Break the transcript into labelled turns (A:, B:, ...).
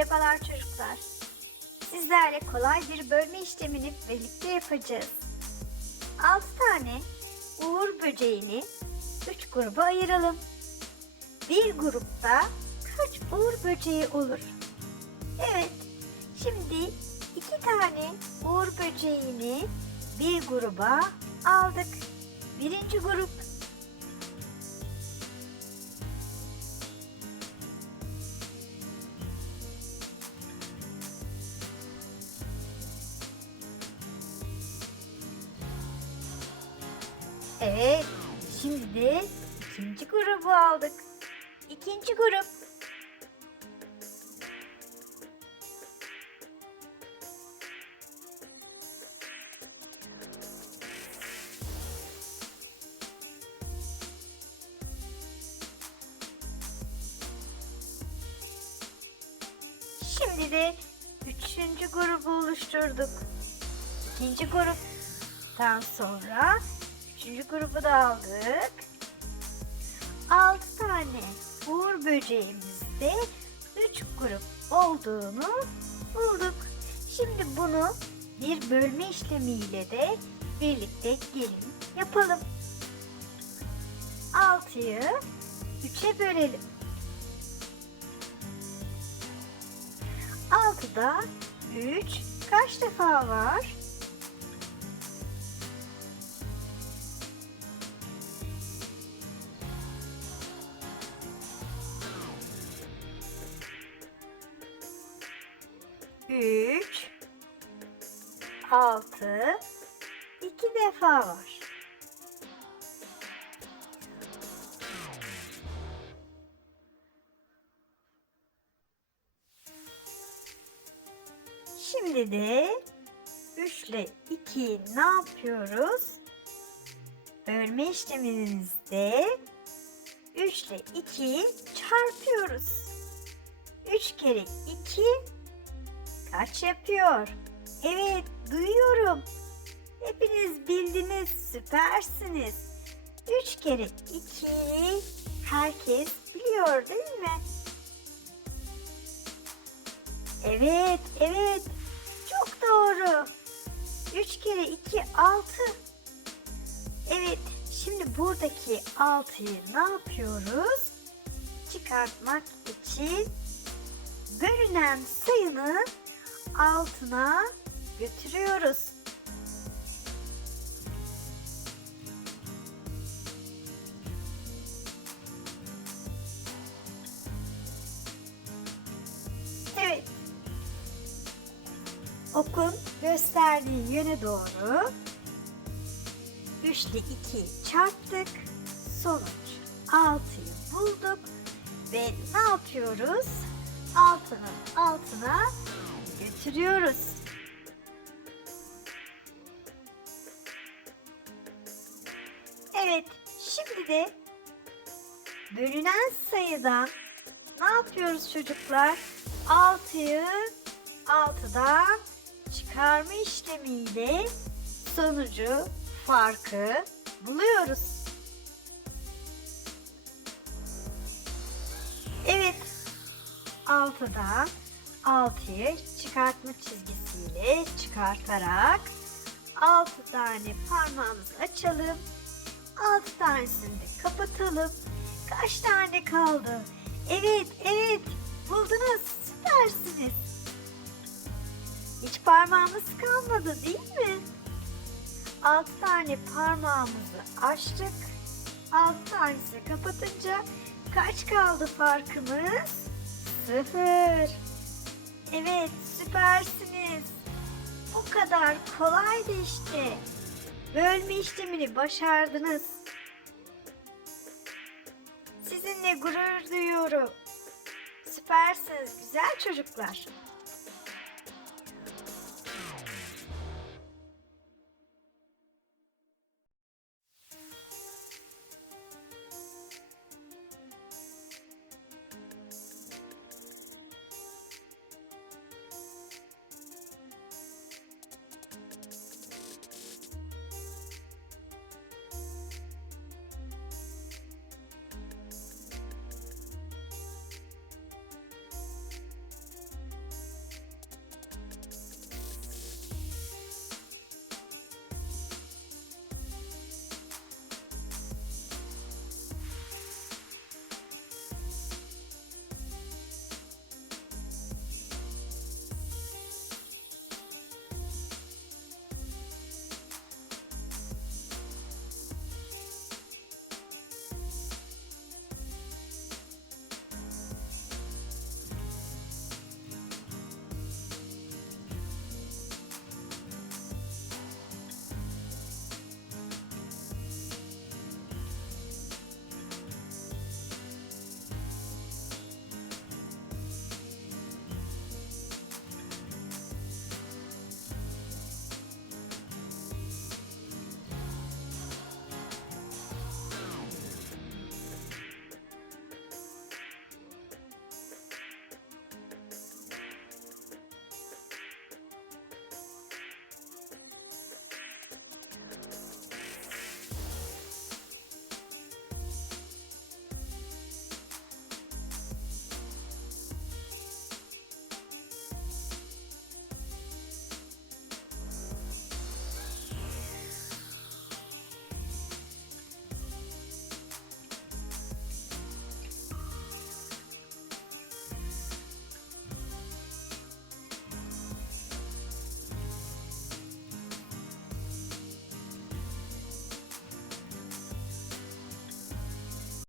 A: Merhabalar çocuklar. Sizlerle kolay bir bölme işlemini birlikte yapacağız. 6 tane uğur böceğini 3 gruba ayıralım. Bir grupta kaç uğur böceği olur? Evet, şimdi iki tane uğur böceğini bir gruba aldık. Birinci grup Evet, şimdi de ikinci grubu aldık. İkinci grup. Şimdi de üçüncü grubu oluşturduk. İkinci gruptan sonra üçüncü grubu da aldık. Altı tane uğur böceğimizde üç grup olduğunu bulduk. Şimdi bunu bir bölme işlemiyle de birlikte gelin yapalım. Altıyı üçe bölelim. Altıda üç kaç defa var? Üç, altı, iki defa var. Şimdi de 3 ile 2'yi ne yapıyoruz? Bölme işlemimizde 3 ile 2'yi çarpıyoruz. 3 kere 2 kaç yapıyor? Evet duyuyorum. Hepiniz bildiniz süpersiniz. 3 kere 2 herkes biliyor değil mi? Evet, evet. Çok doğru. 3 kere 2 6. Evet, şimdi buradaki 6'yı ne yapıyoruz? Çıkartmak için bölünen sayının altına götürüyoruz. Evet. Okun gösterdiği yöne doğru 3 ile 2'yi çarptık. Sonuç 6'yı bulduk. Ve ne yapıyoruz? Altının altına götürüyoruz. Evet, şimdi de bölünen sayıdan ne yapıyoruz çocuklar? 6'yı 6'dan çıkarma işlemiyle sonucu farkı buluyoruz. Evet. 6'dan 6'yı çıkartma çizgisiyle çıkartarak 6 tane parmağımızı açalım. 6 tanesini de kapatalım. Kaç tane kaldı? Evet, evet. Buldunuz. Süpersiniz. Hiç parmağımız kalmadı değil mi? 6 tane parmağımızı açtık. 6 tanesini kapatınca kaç kaldı farkımız? Sıfır. Evet süpersiniz. Bu kadar kolaydı işte. Bölme işlemini başardınız. Sizinle gurur duyuyorum. Süpersiniz güzel çocuklar.